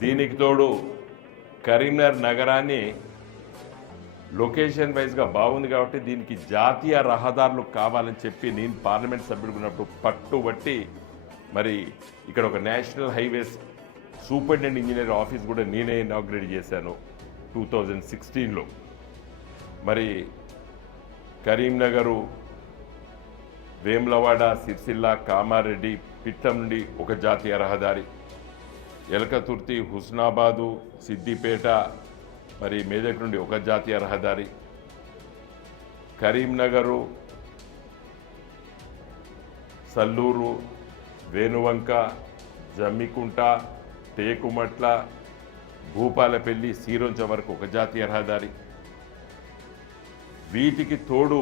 దీనికి తోడు కరీంనగర్ నగరాన్ని లొకేషన్ వైజ్గా బాగుంది కాబట్టి దీనికి జాతీయ రహదారులు కావాలని చెప్పి నేను పార్లమెంట్ సభ్యుడు ఉన్నప్పుడు పట్టుబట్టి మరి ఇక్కడ ఒక national highways superintendent engineer office కూడా నేనే ఇనాగ్రేట్ చేశాను టూ థౌజండ్ సిక్స్టీన్లో మరి కరీంనగరు వేములవాడ సిరిసిల్ల కామారెడ్డి పిట్టం నుండి ఒక జాతీయ రహదారి ఎలకతుర్తి హుస్నాబాదు సిద్దిపేట మరి మేదక్ నుండి ఒక జాతీయ రహదారి కరీంనగరు సల్లూరు వేణువంక జమ్మికుంట టేకుమట్ల భూపాలపల్లి సీరొంచ వరకు ఒక జాతీయ రహదారి వీటికి తోడు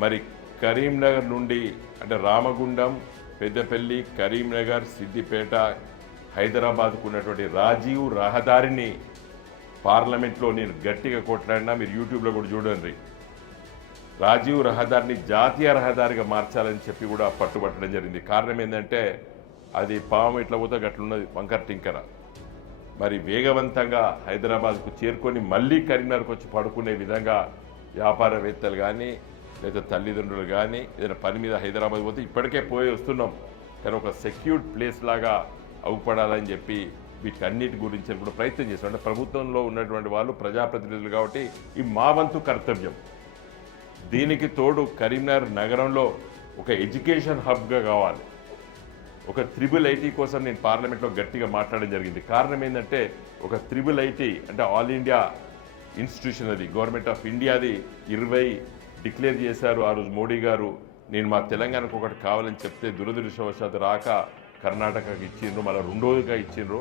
మరి కరీంనగర్ నుండి అంటే రామగుండం పెద్దపల్లి కరీంనగర్ సిద్దిపేట హైదరాబాద్కు ఉన్నటువంటి రాజీవ్ రహదారిని పార్లమెంట్లో నేను గట్టిగా కొట్లాడినా మీరు యూట్యూబ్లో కూడా చూడండి. రాజీవ్ రహదారిని జాతీయ రహదారిగా మార్చాలని చెప్పి కూడా పట్టుబట్టడం జరిగింది. కారణం ఏంటంటే అది పాము ఇట్లా పోతే గట్లున్నది వంకర టింకర. మరి వేగవంతంగా హైదరాబాద్కు చేరుకొని మళ్ళీ కరీంనగర్కి వచ్చి పడుకునే విధంగా వ్యాపారవేత్తలు కానీ లేదా తల్లిదండ్రులు కానీ ఏదైనా పని మీద హైదరాబాద్ పోతే ఇప్పటికే పోయి వస్తున్నాం. కానీ ఒక సెక్యూర్డ్ ప్లేస్ లాగా అవుపడాలని చెప్పి వీటన్నిటి అన్నిటి గురించి కూడా ప్రయత్నం చేస్తాం అంటే ప్రభుత్వంలో ఉన్నటువంటి వాళ్ళు ప్రజాప్రతినిధులు కాబట్టి ఈ మా వంతు కర్తవ్యం. దీనికి తోడు కరీంనగర్ నగరంలో ఒక ఎడ్యుకేషన్ హబ్గా కావాలి. ఒక త్రిబుల్ ఐటీ కోసం నేను పార్లమెంట్లో గట్టిగా మాట్లాడడం జరిగింది. కారణం ఏంటంటే ఒక త్రిబుల్ ఐటీ అంటే ఆల్ ఇండియా ఇన్స్టిట్యూషన్ అది. గవర్నమెంట్ ఆఫ్ ఇండియాది ఇరవై డిక్లేర్ చేశారు ఆ రోజు మోడీ గారు. నేను మా తెలంగాణకు ఒకటి కావాలని చెప్తే దురదృష్టవశాత్తు రాక కర్ణాటకకి ఇచ్చిండ్రు మళ్ళీ రెండోదిగా ఇచ్చిండ్రు.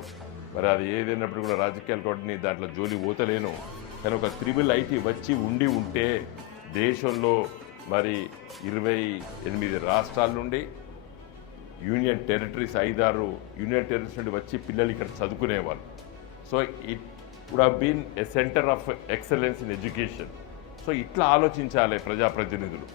మరి అది ఏదైనప్పుడు కూడా రాజకీయాలు కాబట్టి నేను దాంట్లో జోలి పోతలేను. కానీ ఒక త్రిబుల్ ఐటీ వచ్చి ఉండి ఉంటే దేశంలో మరి ఇరవై ఎనిమిది రాష్ట్రాల నుండి యూనియన్ టెరిటరీస్ ఐదారు యూనియన్ టెరిటరీస్ నుండి వచ్చి పిల్లలు ఇక్కడ చదువుకునేవాళ్ళు. So it would have been a centre of excellence in education. So ఇట్లా ఆలోచించాలి ప్రజాప్రతినిధులు.